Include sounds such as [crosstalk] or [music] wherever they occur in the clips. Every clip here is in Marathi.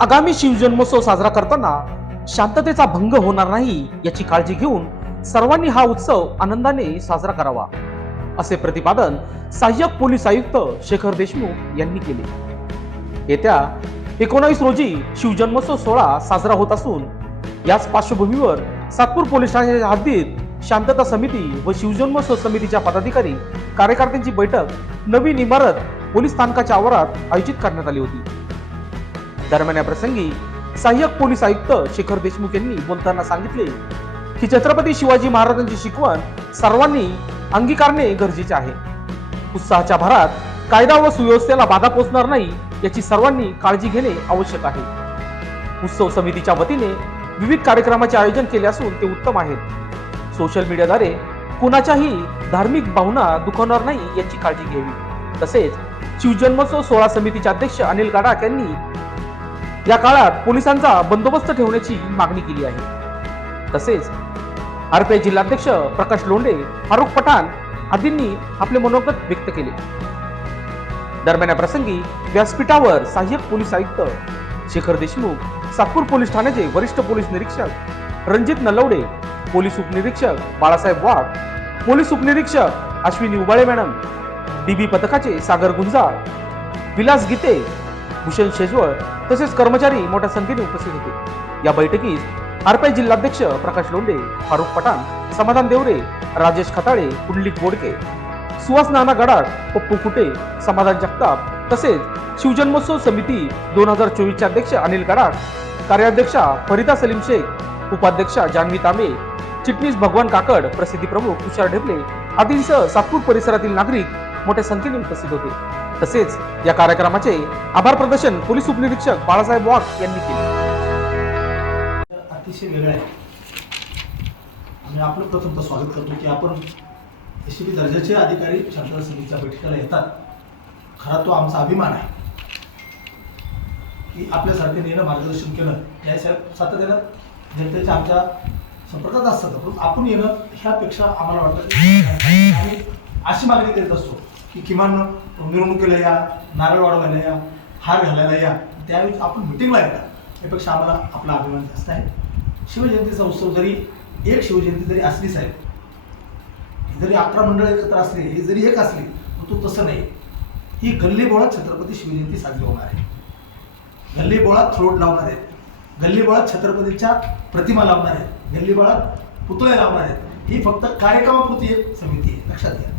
आगामी शिवजन्मोत्सव साजरा करताना शांततेचा भंग होणार नाही याची काळजी घेऊन सर्वांनी हा उत्सव आनंदाने साजरा करावा असे प्रतिपादन सहाय्यक पोलीस आयुक्त शेखर देशमुख यांनी केले. येत्या एकोणावीस रोजी शिवजन्मोत्सव सोहळा साजरा होत असून याच पार्श्वभूमीवर सातपूर पोलीस ठाण्याच्या हद्दीत शांतता समिती व शिवजन्मोत्सव समितीच्या पदाधिकारी कार्यकर्त्यांची बैठक नवीन इमारत पोलीस स्थानकाच्या आवारात आयोजित करण्यात आली होती. दरम्यान या प्रसंगी सहाय्यक पोलीस आयुक्त शेखर देशमुख यांनी बोलताना सांगितले की छत्रपती शिवाजी महाराजांची शिकवण सर्वांनी अंगीकारणे गरजेचे आहे. उत्साहाच्या भरात कायदा व सुव्यवस्थेला बाधा पोचणार नाही याची सर्वांनी काळजी घेणे आवश्यक आहे. उत्सव समितीच्या वतीने विविध कार्यक्रमाचे आयोजन केले असून ते उत्तम आहेत. सोशल मीडियाद्वारे कुणाच्याही धार्मिक भावना दुखवणार नाही याची काळजी घ्यावी. तसेच शिवजन्मोत्सव सोहळा समितीचे अध्यक्ष अनिल गाडाक यांनी या काळात पोलिसांचा बंदोबस्त ठेवण्याची मागणी केली आहे. तसेच आरपीआय जिल्हाध्यक्ष प्रकाश लोंढे फारुख पठाण आदींनी आपले मनोगत व्यक्त केले. दरम्यान या प्रसंगी व्यासपीठावर सहाय्यक पोलीस आयुक्त शेखर देशमुख सातपूर पोलीस ठाण्याचे वरिष्ठ पोलीस निरीक्षक रणजित नलवडे पोलीस उपनिरीक्षक बाळासाहेब वाघ पोलीस उपनिरीक्षक अश्विनी उबाळे मॅडम डीबी पथकाचे सागर गुंजाळ विलास गीते भूषण शेजवळ तसेच कर्मचारी मोठ्या संख्येने उपस्थित होते. या बैठकीस आरपीआय जिल्हाध्यक्ष प्रकाश लोंढे फारुख पठाण समाधान देवरे राजेश खताळे पुंडलिक बोडके सुहास नाना गडाख पप्पू कुटे समाधान जगताप तसेच शिवजन्मोत्सव समिती दोन हजार चोवीसचे अध्यक्ष अनिल गडाख कार्याध्यक्षा फरिदा सलीम शेख उपाध्यक्षा जान्हवी तांबे चिटणीस भगवान काकड प्रसिद्धी प्रमुख तुषार ढेपले आदींसह सातपूर परिसरातील नागरिक मोठ्या संख्येने उपस्थित होते. तसेच या कार्यक्रमाचे आभार प्रदर्शन पोलीस उपनिरीक्षक बाळासाहेब वाघ यांनी केले. अतिशय वेगळं आहे. आणि आपलं प्रथमतः स्वागत करतो की आपण एस टी दर्जाचे अधिकारी शांतता समितीच्या बैठकीला येतात. खरा तो आमचा अभिमान आहे. की आपल्यासारखे नेणं मार्गदर्शन केलं या साहेब सातत्यानं जनतेच्या आमच्या संपर्कात असतात परंतु आपण येणं ह्यापेक्षा आम्हाला वाटतं की आम्ही अशी मागणी करीत असतो की किमान मिरवणुकीला या नारळ या हार घालायला या त्यावेळी आपण मिटिंगला येतात यापेक्षा आम्हाला आपला अभिमान जास्त आहे. शिवजयंतीचा उत्सव जरी एक शिवजयंती जरी असली साहेब जरी अकरा मंडळ एकत्र असली ही जरी एक असली तर तो तसं नाही. ही गल्लीबोळात छत्रपती शिवजयंती साजरी होणार आहे. गल्लीबोळात थ्रोट लावणार आहेत. गल्लीबोळात छत्रपतीच्या प्रतिमा लावणार आहेत. गल्लीबोळात पुतळे लावणार आहेत. ही फक्त कार्यक्रमापुरती एक समिती आहे. लक्षात घ्या.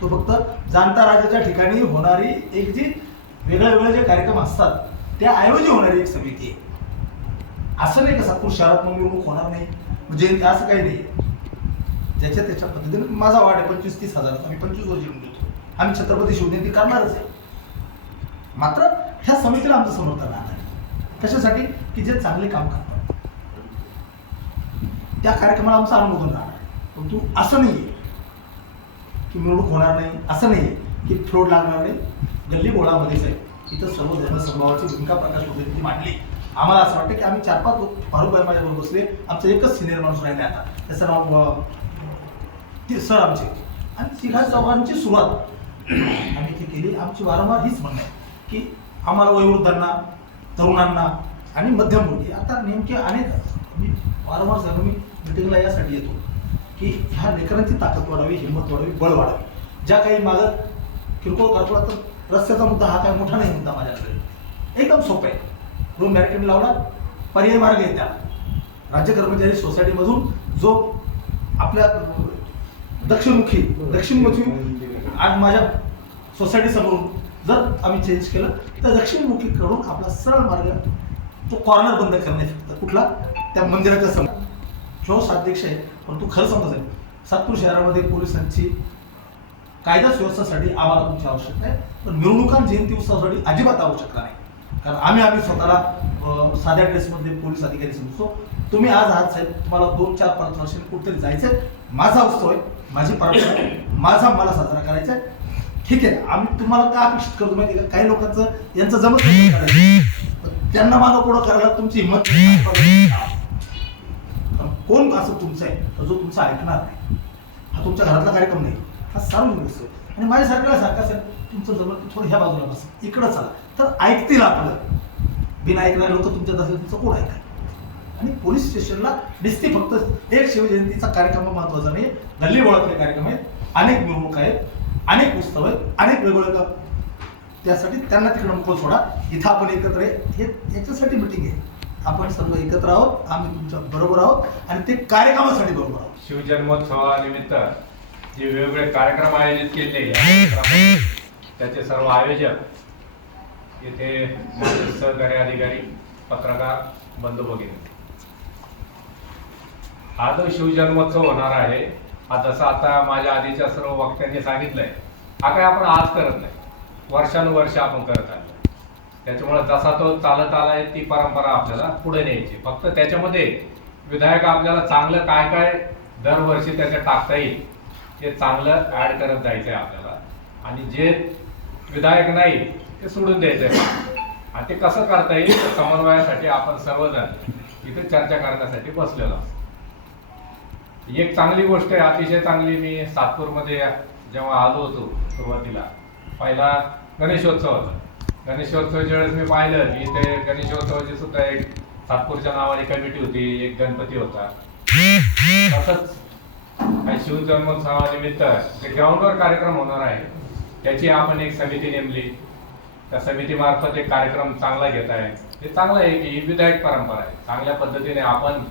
तो फक्त जाणता राजाच्या ठिकाणी होणारी एक जी वेगळे वेगळे जे कार्यक्रम असतात त्याऐवजी होणारी एक समिती आहे. असं नाही का सातपूर शहरात मग होणार नाही? म्हणजे असं काही नाही. ज्याच्या त्याच्या पद्धतीने माझा वाढ आहे पंचवीस तीस हजार आम्ही पंचवीस वर्ष येऊन देतो आम्ही छत्रपती शिवजयंती करणारच आहे. मात्र ह्या समितीला आमचं समर्थन राहणार कशासाठी? की जे चांगले काम करतात. त्या कार्यक्रमाला आमचं अनुमोदन राहणार परंतु असं नाही आहे की निवडणूक होणार नाही. असं नाही की फ्लोड लागणार नाही. गल्ली बोळामध्येच आहे इथं सर्व धर्मसमभावाची भूमिका प्रकाश मोदींनी मांडली. आम्हाला असं वाटतं की आम्ही चार पाच फारुख माझ्याबरोबर बसले. आमचं एकच सिनियर माणूस राहिले आता. त्याचं नाव ते सर आमचे. आणि तिघा चौघांची सुरुवात. आम्ही ती केली. आमची वारंवार हीच म्हणणं आहे की आम्हाला वयोवृद्धांना तरुणांना आणि मध्यम मध्यमवर्गीय आता नेमके अनेक मी वारंवार सांगतो मी मिटिंगला यासाठी येतो. की ह्या लेकरांची ताकद वाढावी हिंमत वाढावी बळ वाढावी. ज्या काही माझं किरकोळ कारकोळा तर रस्त्याचा मुद्दा हा काय मोठा नाही मुद्दा माझ्याकडे. एकदम सोपं आहे. रूम बॅरिकेड लावला पर्यायी मार्ग आहे त्या राज्य कर्मचारी सोसायटीमधून जो आपल्या दक्षिणमुखी दक्षिणमुखी आज माझ्या सोसायटीसमोरून जर आम्ही चेंज केलं तर दक्षिणमुखीकडून आपला सरळ मार्ग तो कॉर्नर बंद करणे फक्त कुठला? त्या मंदिराच्या समोर. अध्यक्ष आहे परंतु खरं समजत आहे सातपूर शहरामध्ये पोलिसांची कायदा सुव्यवस्थेसाठी आम्हाला तुमची आवश्यकता आहे पण मिरवणुका जयंती उत्सवासाठी अजिबात आवश्यकता नाही. कारण आम्ही आम्ही स्वतःला साध्या ड्रेसमध्ये पोलीस अधिकारी समजतो. तुम्ही आज आहात साहेब तुम्हाला दोन चार पाच वर्षांनी कुठेतरी जायचंय. माझा उत्सव आहे माझी परंपरा आहे माझा मला साजरा करायचा आहे. ठीक आहे आम्ही तुम्हाला का अपेक्षित करतो माहिती का? काही लोकांचं यांचं जमत नाही. [laughs] त्यांना मागं पुढं करायला तुमची हिंमत कोण असं तुमचं आहे? जो तुमचा ऐकणार नाही. हा तुमच्या घरातला कार्यक्रम नाही. हा सार्वजनिक उत्सव आहे. आणि माझ्या सरकारला सारखं असेल तुमचं जवळ थोडं ह्या बाजूला बस. इकडं चला. तर ऐकतील आपलं. बिना ऐकणारे लोक तुमच्यात असेल तुमचं कोण ऐकाय आणि पोलीस स्टेशनला दिसते फक्त एक शिवजयंतीचा कार्यक्रम महत्त्वाचा नाही गल्ली ओळखले कार्यक्रम आहेत. अनेक मिरवणूक आहेत. अनेक उत्सव आहेत. अनेक वेगवेगळ्या त्यासाठी त्यांना तिकडं मोकळ सोडा. इथं आपण एकत्र आहे. हे याच्यासाठी मिटिंग आहे. आपण सर्व एकत्र आहोत. आम्ही तुमच्या बरोबर आहोत आणि ते कार्यक्रमासाठी बरोबर आहोत. शिवजन्मोत्सवानिमित्त जे वेगवेगळे कार्यक्रम आयोजित केले या त्याचे सर्व आयोजक इथे माझे सहकारी अधिकारी पत्रकार बंधू भगिनी. हा जो शिवजन्मोत्सव होणार आहे हा जसा आता माझ्या आधीच्या सर्व वक्त्यांनी सांगितलंय हा काय आपण आज करत नाही. वर्षानुवर्ष आपण करत आहे. त्याच्यामुळे जसा तो चालत आलाय ती परंपरा आपल्याला पुढे न्यायची. फक्त त्याच्यामध्ये विधायक आपल्याला चांगलं काय काय दरवर्षी त्याच्यात टाकता येईल ते चांगलं ऍड करत जायचंय आपल्याला. आणि जे विधायक नाही ते सोडून द्यायचंय. आणि ते कसं करता येईल समन्वयासाठी आपण सर्वजण इथे चर्चा करण्यासाठी बसलेलो एक चांगली गोष्ट आहे अतिशय चांगली मी सातपूरमध्ये जेव्हा आलो होतो सुरुवातीला पहिला गणेशोत्सव होता. गणेशोत्सवाच्या वेळेस मी पाहिलं की इथे गणेशोत्सवाची सुद्धा एक सातपूरच्या नावाने कमिटी होती एक गणपती होता. तसंच काही शिवजन्मोत्सवानिमित्त जे ग्राउंडवर कार्यक्रम होणार आहे त्याची आपण एक समिती नेमली. त्या समितीमार्फत एक कार्यक्रम चांगला घेत आहे. हे चांगलं आहे की ही विधायक परंपरा आहे. चांगल्या पद्धतीने आपण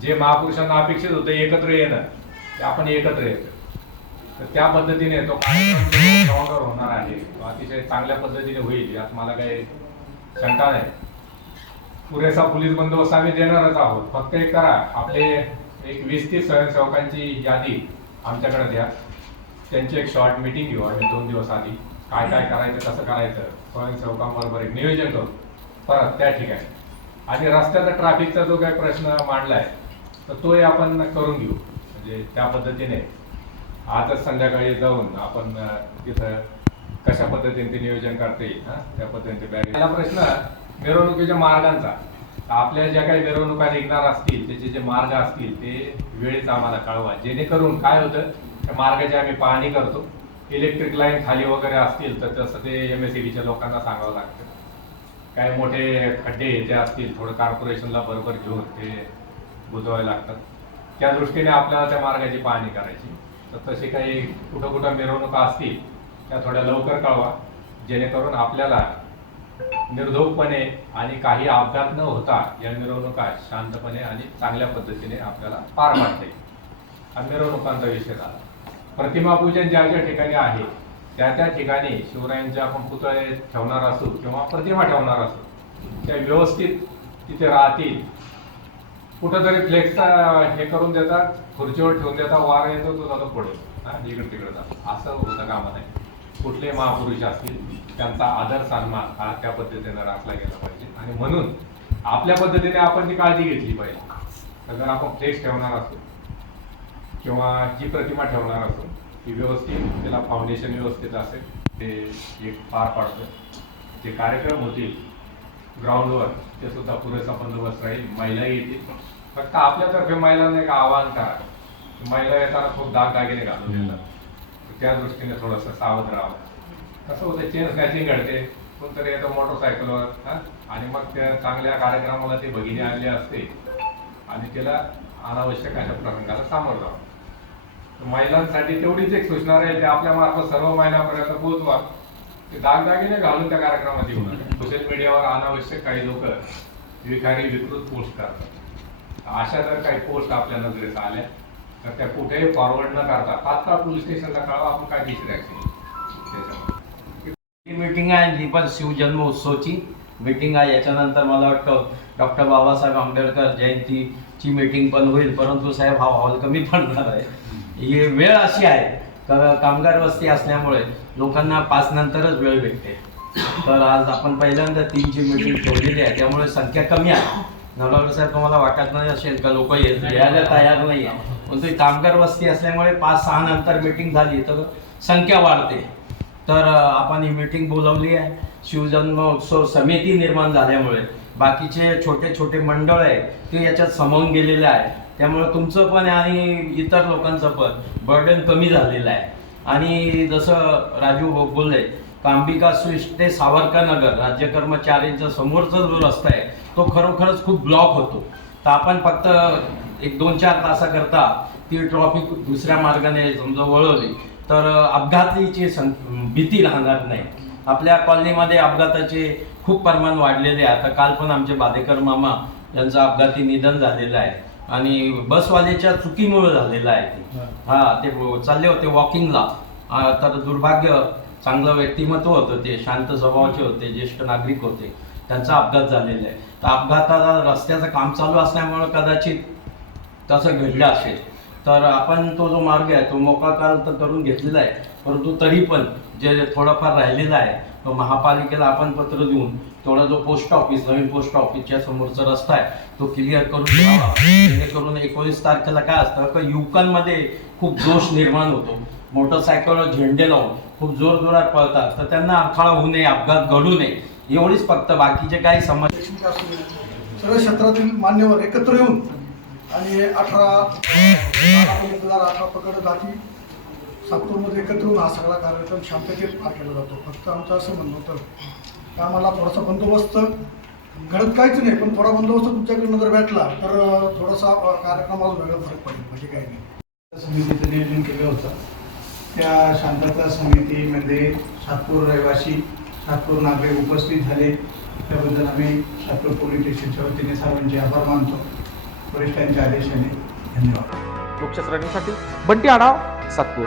जे महापुरुषांना अपेक्षित होतं एकत्र येणं ते आपण एकत्र येतो. तर त्या पद्धतीने तो कार्यक्रम होणार आहे. तो अतिशय चांगल्या पद्धतीने होईल यात मला काही शंका नाही. पुरेसा पोलीस बंदोबस्त आम्ही देणारच आहोत. फक्त एक करा आपले एक वीस तीस स्वयंसेवकांची यादी आमच्याकडे द्या. त्यांची एक शॉर्ट मीटिंग घेऊ आम्ही दोन दिवस आधी. काय काय करायचं कसं करायचं स्वयंसेवकांबरोबर एक नियोजन करू. परत त्या ठिकाणी. आणि रस्त्याचा ट्रॅफिकचा जो काही प्रश्न मांडलाय तर तोही आपण करून घेऊ. म्हणजे त्या पद्धतीने आजच संध्याकाळी जाऊन आपण तिथं कशा पद्धतीने ते नियोजन करता येईल हा? त्या पद्धतीने बॅग पहिला प्रश्न मिरवणुकीच्या मार्गांचा. आपल्या ज्या काही मिरवणुका निघणार असतील त्याचे जे मार्ग असतील ते वेळेत आम्हाला कळवा. जेणेकरून काय होतं त्या मार्गाची आम्ही पाहणी करतो. इलेक्ट्रिक लाईन खाली वगैरे असतील तर तसं ते एम एस सी लोकांना सांगावं लागतं. काय मोठे खड्डे ते असतील थोडं कॉर्पोरेशनला बरोबर घेऊन ते बुजवावे लागतात. त्या दृष्टीने आपल्याला त्या मार्गाची पाहणी करायची. तर तसे काही कुठं कुठं मिरवणुका असतील त्या थोड्या लवकर कळवा. जेणेकरून आपल्याला निर्धोकपणे आणि काही अपघात न होता या मिरवणुका शांतपणे आणि चांगल्या पद्धतीने आपल्याला पार पाडता येईल हा मिरवणुकांचा विषय झाला. प्रतिमापूजन ज्या ज्या ठिकाणी आहे त्या त्या ठिकाणी शिवरायांचे आपण पुतळे ठेवणार असू किंवा प्रतिमा ठेवणार असू त्या व्यवस्थित तिथे राहतील. कुठंतरी फ्लेक्सचा हे करून देतात खुर्चीवर ठेवून देता वार येतो तो जातो पुढे. इकडे तिकडे. जातो असं होतं कामा नाही कुठले महापुरुष असतील त्यांचा आदर सन्मान हा त्या पद्धतीने राखला गेला पाहिजे. आणि म्हणून आपल्या पद्धतीने आपण ती काळजी घेतली पाहिजे. तर जर आपण फ्लेक्स ठेवणार असू किंवा जी प्रतिमा ठेवणार असो ती व्यवस्थित त्याला फाउंडेशन व्यवस्थित असेल ते एक पार पाडतं. जे कार्यक्रम होतील ग्राउंडवर ते सुद्धा पुरेसा बंदोबस्त राहील महिला येतील. फक्त आपल्यातर्फे महिलांना एक आवाहन करा. महिला येताना खूप दागदागिने घालून येतात त्या दृष्टीने थोडंसं सावध राहावं. कसं होतं चेन स्नॅचिंग घडते. कोणतरी येतं मोटरसायकलवर हा? आणि मग त्या चांगल्या कार्यक्रमाला ती भगिनी आणली असते. आणि तिला अनावश्यक अशा प्रसंगाला सामोरं जावं. तर महिलांसाठी तेवढीच एक सूचना राहील ते आपल्या मार्फत सर्व महिलांपर्यंत पोहोचवा. ते दागदागिने घालून त्या कार्यक्रमात येऊ नये सोशल मीडियावर अनावश्यक काही लोक विखारी विकृत पोस्ट करतात. अशा जर काही पोस्ट आपल्या नजरेस आल्या तर त्या कुठेही फॉरवर्ड न करता तात्काळ पोलीस स्टेशनला कळवा आपण काय दिसत त्याच्यामध्ये. मीटिंग आहे ही पण शिवजन्म उत्सवची मीटिंग आहे. याच्यानंतर मला वाटतं डॉक्टर बाबासाहेब आंबेडकर जयंतीची मीटिंग पण होईल परंतु साहेब हा हॉल कमी पडणार आहे. ही वेळ अशी आहे तर कामगार वस्ती असल्यामुळे लोकांना पाच नंतरच वेळ भेटते. तर आज आपण पहिल्यांदा तीनची मीटिंग ठेवलेली आहे. त्यामुळे संख्या कमी आहे. नवलागर साहेब तुम्हाला वाटत नाही असेल का? लोक यायला तयार नाही आहे. पण ती कामगार वस्ती असल्यामुळे पाच सहा नंतर मीटिंग झाली तर संख्या वाढते. तर आपण ही मीटिंग बोलवली आहे. शिवजन्म उत्सव समिती निर्माण झाल्यामुळे. बाकीचे छोटे छोटे मंडळ आहे ते याच्यात सामावून गेलेले आहे त्यामुळे तुमचं पण आणि इतर लोकांचं पण बर्डन कमी झालेलं आहे. आणि जसं राजू भाऊ बोलले का अंबिका स्विस्ट ते सावरकर नगर राज्य कर्मचाऱ्यांच्या समोरचा जो रस्ता आहे तो खरोखरच खूप ब्लॉक होतो. तर आपण फक्त एक दोन चार तासाकरता ती ट्रॉफिक दुसऱ्या मार्गाने समजा वळवली तर अपघाताची सं भीती राहणार नाही. आपल्या कॉलनीमध्ये अपघाताचे खूप प्रमाण वाढलेले आहे. आता काल पण आमचे बादेकर मामा यांचं अपघाती निधन झालेलं आहे. आणि बसवाल्याच्या चुकीमुळे झालेलं आहे हा. ते चालले होते वॉकिंगला तर दुर्भाग्य चांगलं व्यक्तिमत्व होतं ते शांत स्वभावाचे होते ज्येष्ठ नागरिक होते. त्यांचा अपघात झालेला आहे. तर अपघाताला रस्त्याचं काम चालू असल्यामुळं कदाचित तसं घडलं असेल. तर आपण तो जो मार्ग आहे तो मोकळा काल तर करून घेतलेला आहे. परंतु तरी पण जे थोडंफार राहिलेलं आहे तो महापालिकेला आपण पत्र देऊन थोडा जो पोस्ट ऑफिस नवीन पोस्ट ऑफिसच्या समोरचा रस्ता आहे तो क्लिअर करून जेणेकरून एकोणीस तारखेला काय असतं का युवकांमध्ये खूप जोश निर्माण होतो. मोटरसायकलवर झेंडे लावून खूप जोरजोरात पळतात तर त्यांना अडथळा होऊ नये अपघात घडू नये एवढीच फक्त बाकीचे काही दे, सगळ्या क्षेत्रातील मान्यवर एकत्र येऊन आणि अठरा मतदार अठरा पकड जाती सातपूरमध्ये एकत्र येऊन हा सगळा कार्यक्रम शांततेत पार केला जातो. फक्त आमचं असं म्हणणं होतं की आम्हाला थोडासा बंदोबस्त घडत काहीच नाही पण थोडा बंदोबस्त तुमच्याकडनं जर भेटला तर थोडासा अं, कार्यक्रम अजून वेगळा फरक पडेल म्हणजे काही नाही. समितीचं नियोजन केलं होतं. त्या शांतता समितीमध्ये सातपूर रहिवासी सातपूर नागरिक उपस्थित झाले. त्याबद्दल आम्ही सातपूर पोलीस स्टेशनच्या वतीने सर्वांचे आभार मानतो. वरिष्ठांच्या आदेशाने धन्यवाद. लोकशास्त्रासाठी बंटी आढाव सातपूर.